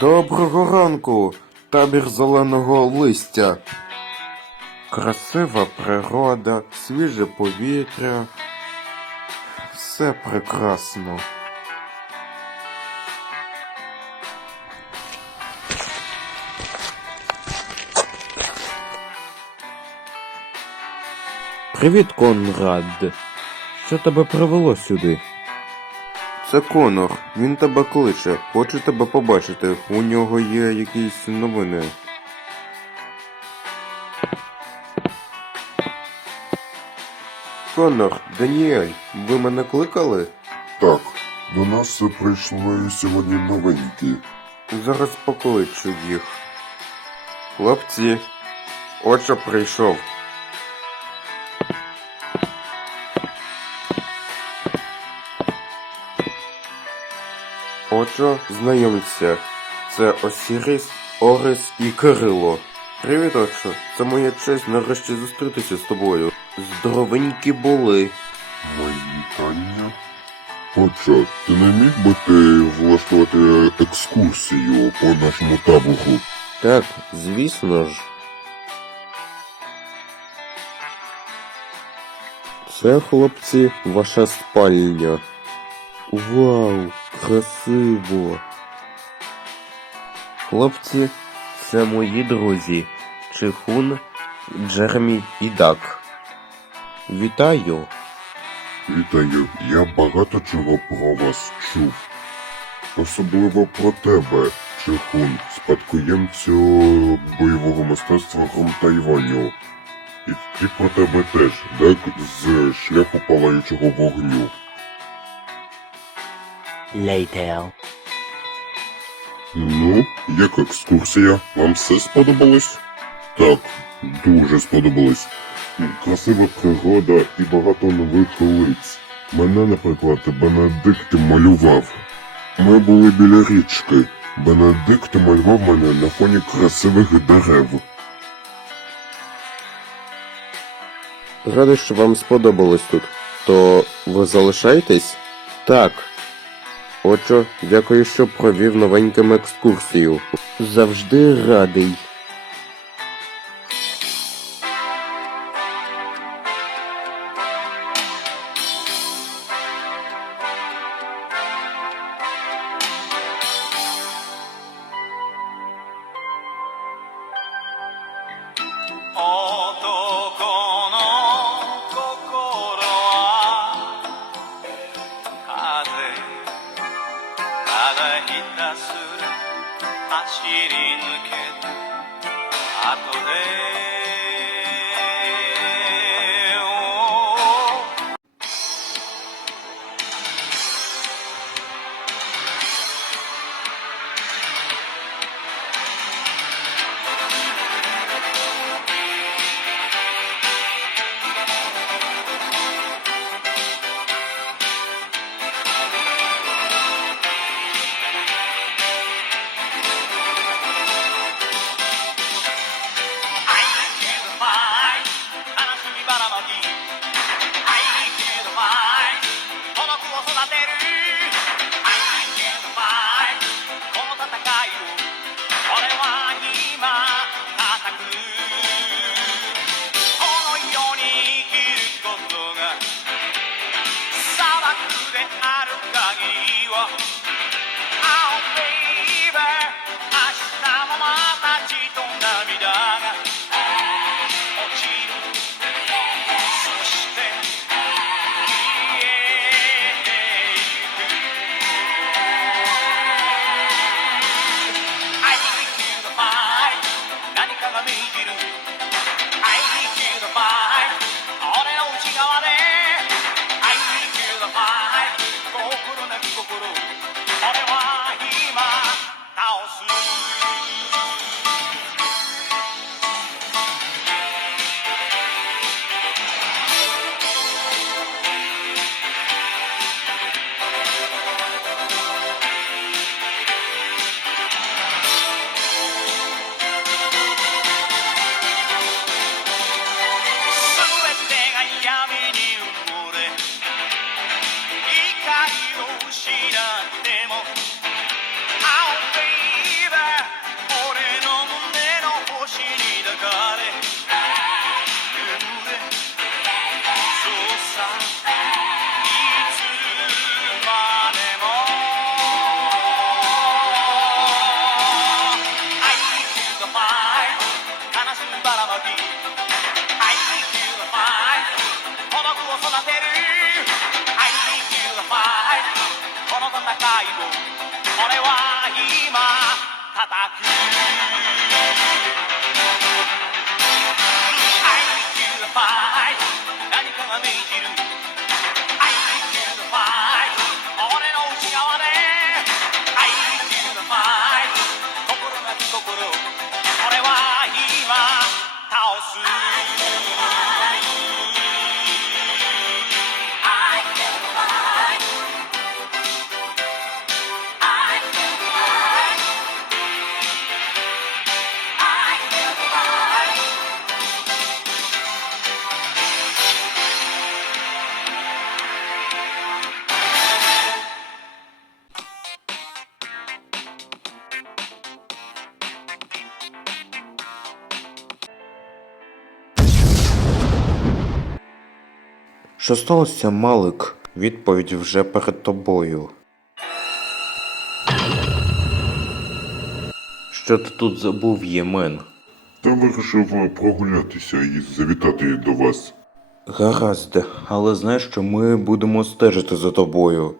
Доброго ранку, табір зеленого листя. Красива природа, свіже повітря. Все прекрасно. Привіт, Конрад. Що тебе привело сюди? Це Конор, він тебе кличе, хоче тебе побачити. У нього є якісь новини. Конор, Даніель, ви мене кликали? Так, до нас прийшли сьогодні новенькі. Зараз покличу їх. Хлопці, отже прийшов. Отже, знайомиться. Це Осіріс, Орис і Кирило. Привіт, отче. Це моя честь нарешті зустрітися з тобою. Здоровенькі були. Мої вітання. Отже, ти не міг би ти влаштувати екскурсію по нашому табору? Так, звісно ж. Це, хлопці, ваша спальня. Вау, красиво. Хлопці, це мої друзі. Чихун, Джеремі і Дак. Вітаю. Вітаю, я багато чого про вас чув. Особливо про тебе, Чихун, спадкоємцю бойового мистецтва Гром Тайваню. І, і про тебе теж, так, з шляху палаючого вогню. Later Ну, як екскурсія? Вам все сподобалось? Так, дуже сподобалось. Красива природа і багато нових лиць. Мене, наприклад, Бенедикт малював. Ми були біля річки. Бенедикт малював мене на фоні красивих дерев. Радий, що вам сподобалось тут. То ви залишаєтесь? Так. Отже, дякую, що провів новеньким екскурсію. Завжди радий. 愛を失っても Що сталося, Малик? Відповідь вже перед тобою. Що ти тут забув, Ємен? Та вирішив прогулятися і завітати до вас. Гаразд, але знаєш, що ми будемо стежити за тобою.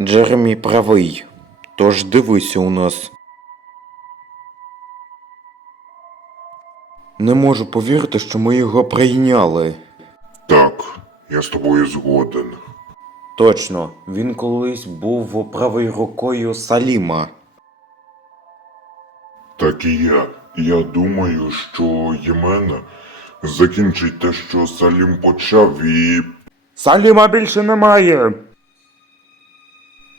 Джеремі правий. Тож дивися у нас. Не можу повірити, що ми його прийняли. Так, я з тобою згоден. Точно, він колись був правою рукою Саліма. Так і я. Я думаю, що Ємена закінчить те, що Салім почав, і Саліма більше немає.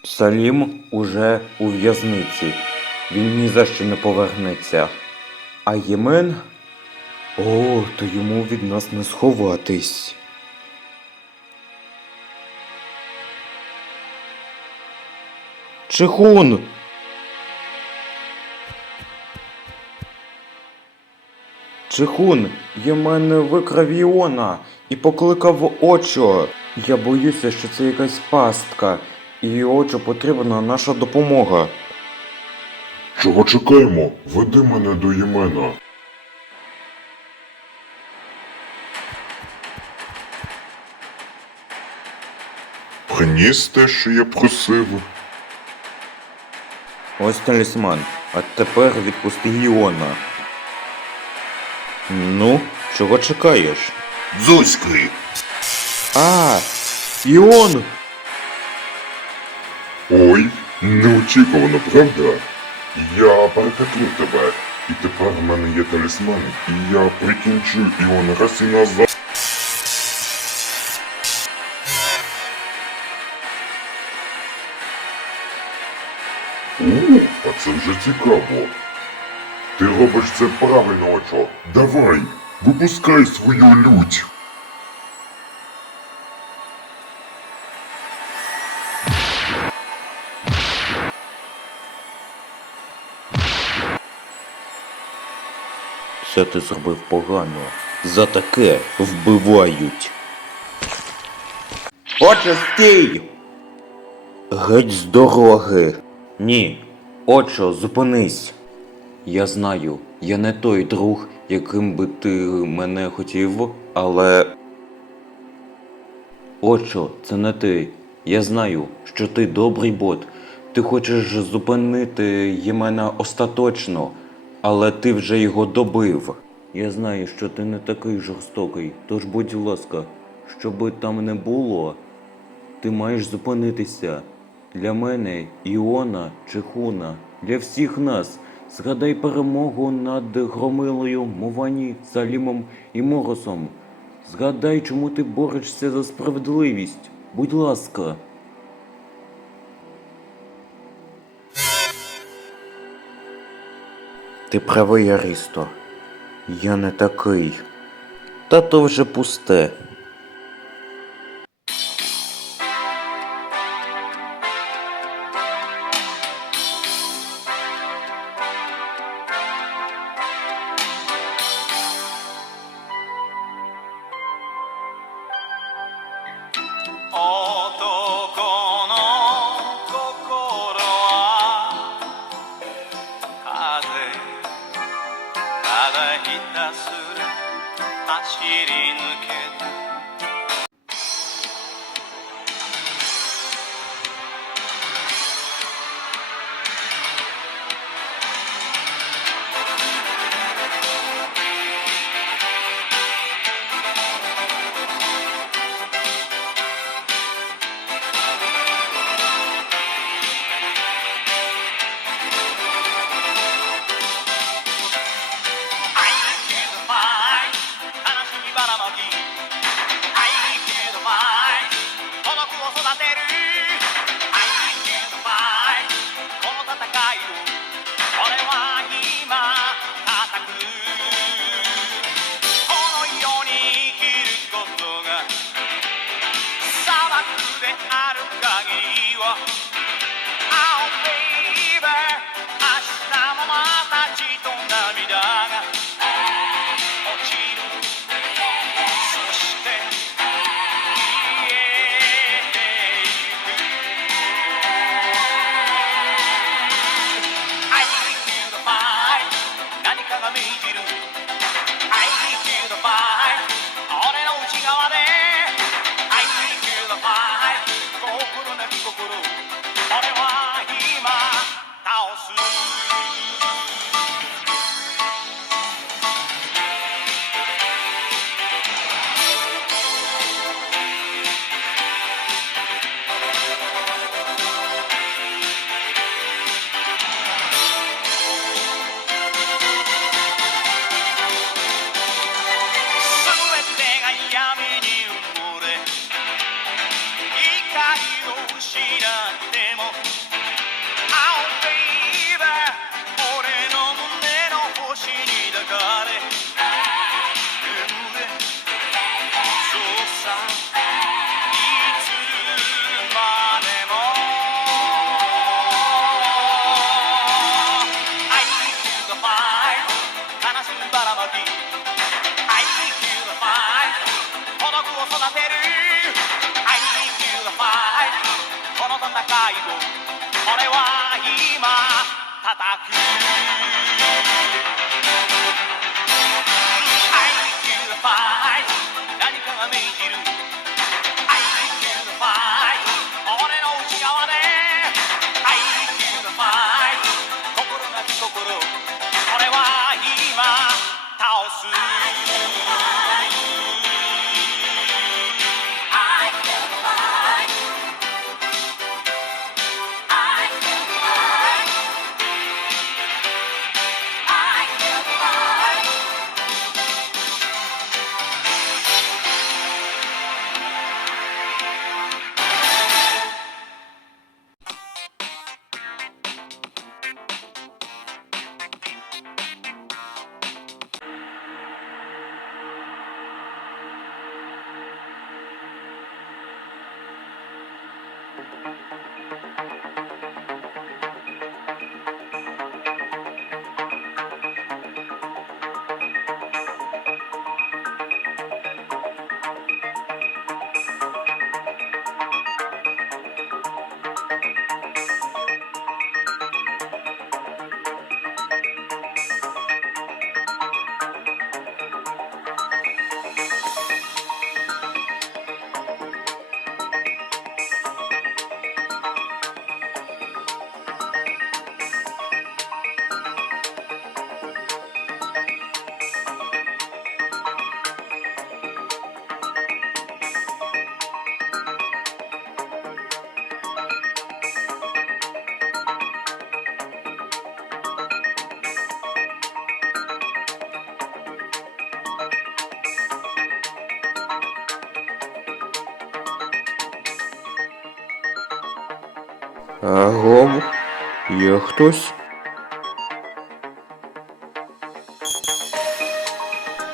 Салім уже у в'язниці. Він ні за що не повернеться. А Ємен. О, то йому від нас не сховатись. Чихун! Чихун, Ємен викрав Іона і покликав Очо. Я боюся, що це якась пастка, і Очо потрібна наша допомога. чого чекаємо? Веди мене до Ємена. Приніс те, що я просив. Ось талісман. А тепер відпусти Іона. Ну, чого чекаєш? Зузьки! А, Іон! Ой, неочікувано, правда? Я перехитрив тебе. І тепер в мене є талісман, і я прикінчу Іон раз і назад. О, а це вже цікаво. Ти робиш це правильно, Очо. Давай, випускай свою лють. Це ти зробив погано. За таке вбивають. Отже, стій! Геть з дороги. Ні. Очо, зупинись. Я знаю, я не той друг, яким би ти мене хотів, але. Очо, це не ти. Я знаю, що ти добрий бот. Ти хочеш зупинити Ємена остаточно, але ти вже його добив. Я знаю, що ти не такий жорстокий, тож будь ласка, що би там не було, ти маєш зупинитися. Для мене, Іона, Чехуна, для всіх нас. Згадай перемогу над Громилою, Мовані, Салімом і Моросом. Згадай, чому ти борешся за справедливість. Будь ласка. Ти правий, Арісто. Я не такий. Та то вже пусте. Агом, є хтось?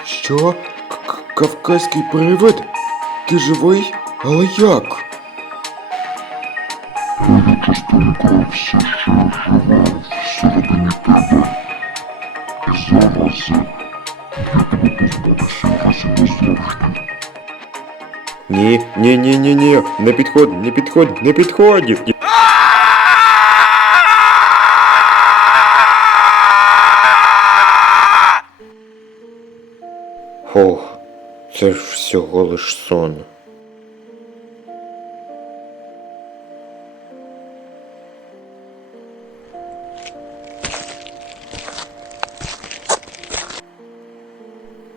Що? К- Кавказький привид? Ти живий? Але як? Ні, ні, ні, ні, ні, не підходь, не підходь, не підходь. Всього лиш сон.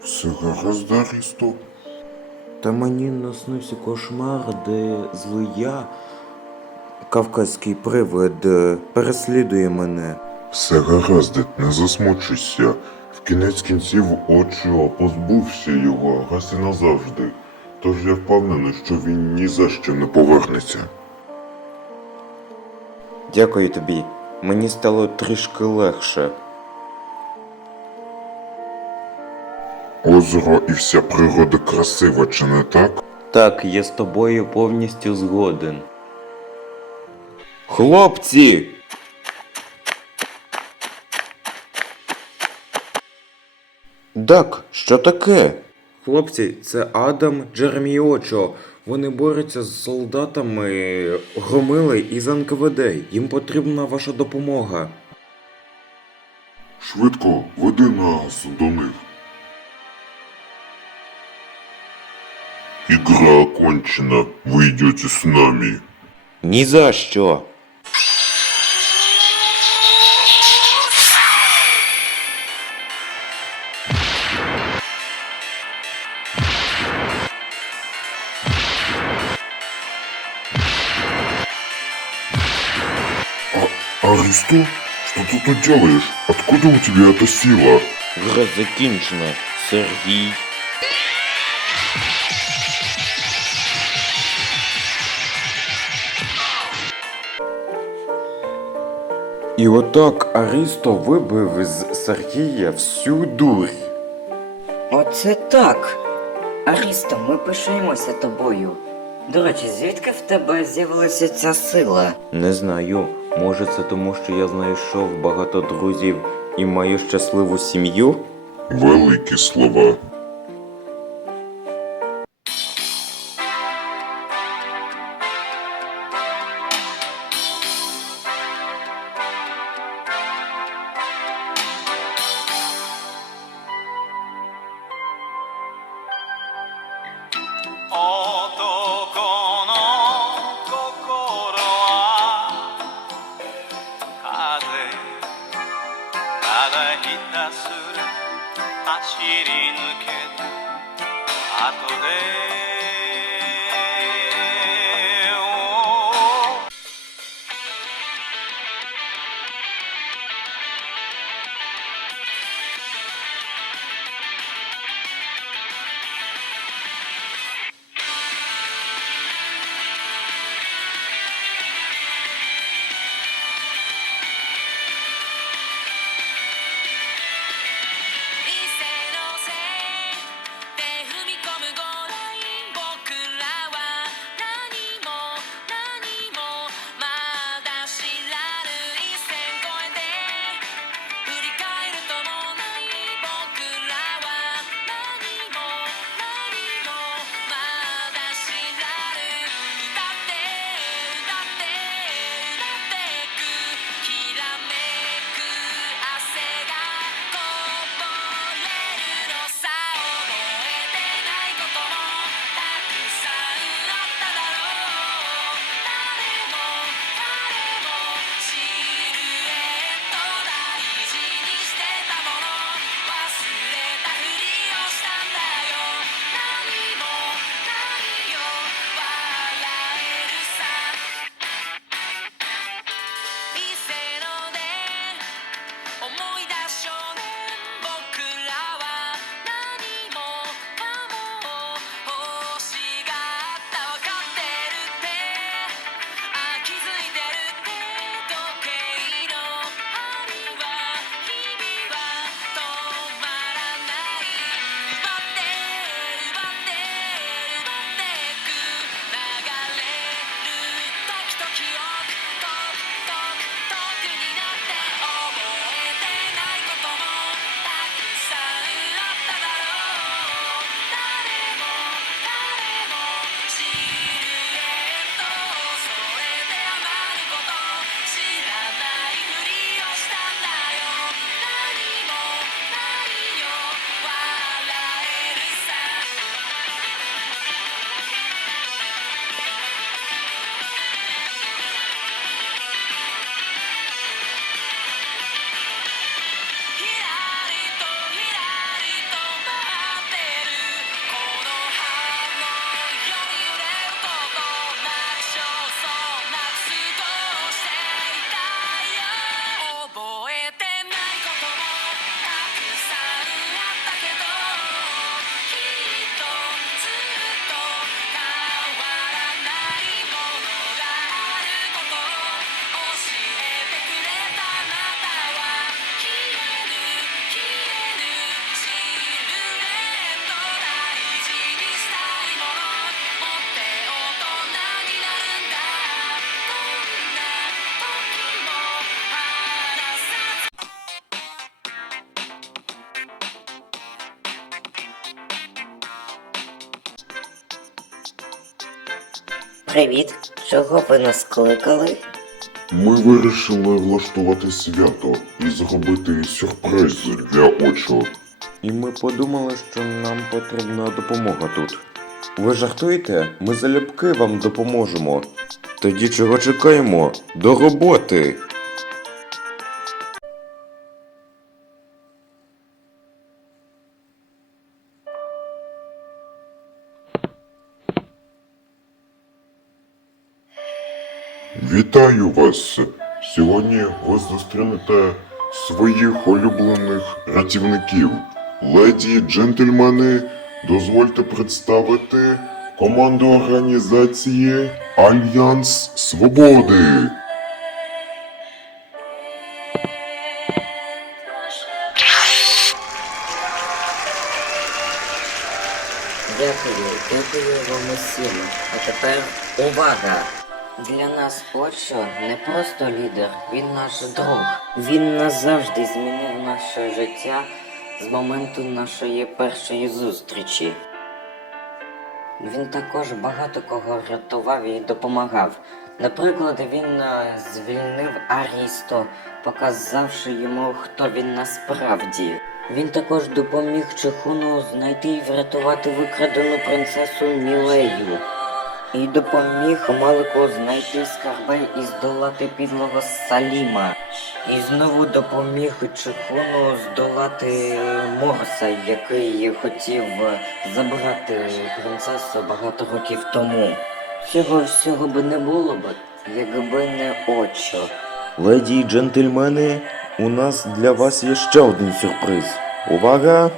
Все гаразд, Арісто? Та мені наснився кошмар, де злий я, кавказький привид, е, переслідує мене. Все гаразд, не засмучуйся. Кінець кінців Очо позбувся його раз і назавжди. Тож я впевнений, що він ні за що не повернеться. Дякую тобі. Мені стало трішки легше. Озеро і вся природа красива, чи не так? Так, я з тобою повністю згоден. Хлопці! Дак, що таке? Хлопці, це Адам Джереміочо. Вони борються з солдатами Громили із НКВД. Їм потрібна ваша допомога. Швидко, веди нас до них. Игра окончена. Вы идете с нами. Ні за що. Аристо? Что ты тут делаешь? Откуда у тебя эта сила? Гра закінчена, Сергій. І отак Аристо вибив з Сергія всю дурь. Оце так. Арісто, ми пишаємося тобою. До речі, звідки в тебе з'явилася ця сила? Не знаю, може це тому, що я знайшов багато друзів і маю щасливу сім'ю? Великі слова. Привіт, чого ви нас кликали? Ми вирішили влаштувати свято і зробити сюрпризи для очо. І ми подумали, що нам потрібна допомога тут. Ви жартуєте? Ми залюбки вам допоможемо. Тоді чого чекаємо? До роботи! вас. Сьогодні ви зустрінете своїх улюблених рятівників. Леді і джентльмени, дозвольте представити команду організації Альянс Свободи. Дякую, дякую вам усім. А тепер увага! Для нас Порчо не просто лідер, він наш друг. Він назавжди змінив наше життя з моменту нашої першої зустрічі. Він також багато кого рятував і допомагав. Наприклад, він е, звільнив Арісто, показавши йому, хто він насправді. Він також допоміг Чехуну знайти і врятувати викрадену принцесу Мілею і допоміг Малику знайти скарби і здолати підлого Саліма. І знову допоміг Чехуну здолати Морса, який хотів забрати принцесу багато років тому. Цього всього би не було б, якби не очо. Леді й джентльмени, у нас для вас є ще один сюрприз. Увага!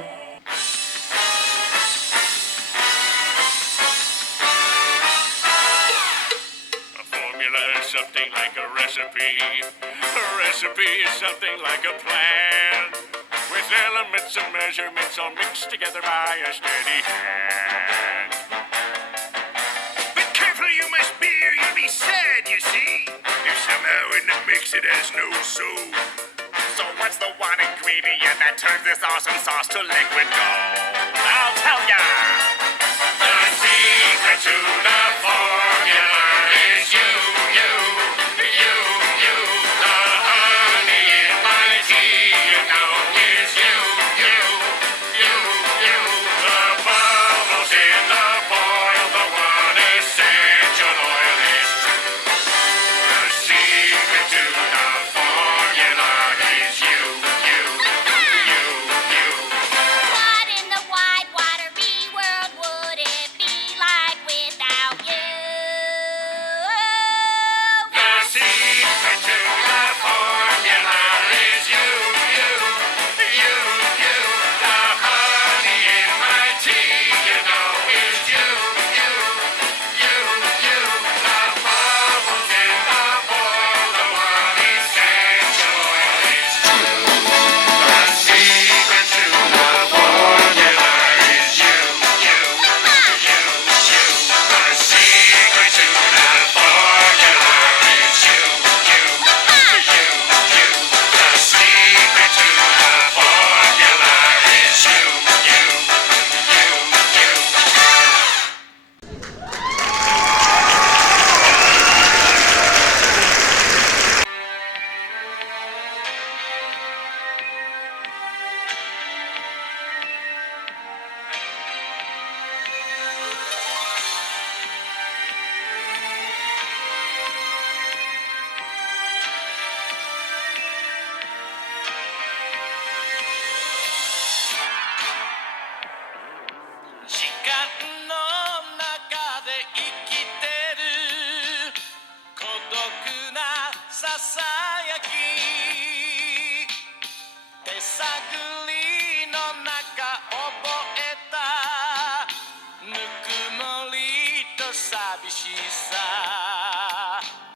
Measurements all mixed together by a steady hand. But careful you must be you'll be sad, you see. If somehow in the mix it has no soul. So what's the one ingredient that turns this awesome sauce to liquid gold? I'll tell ya! The secret to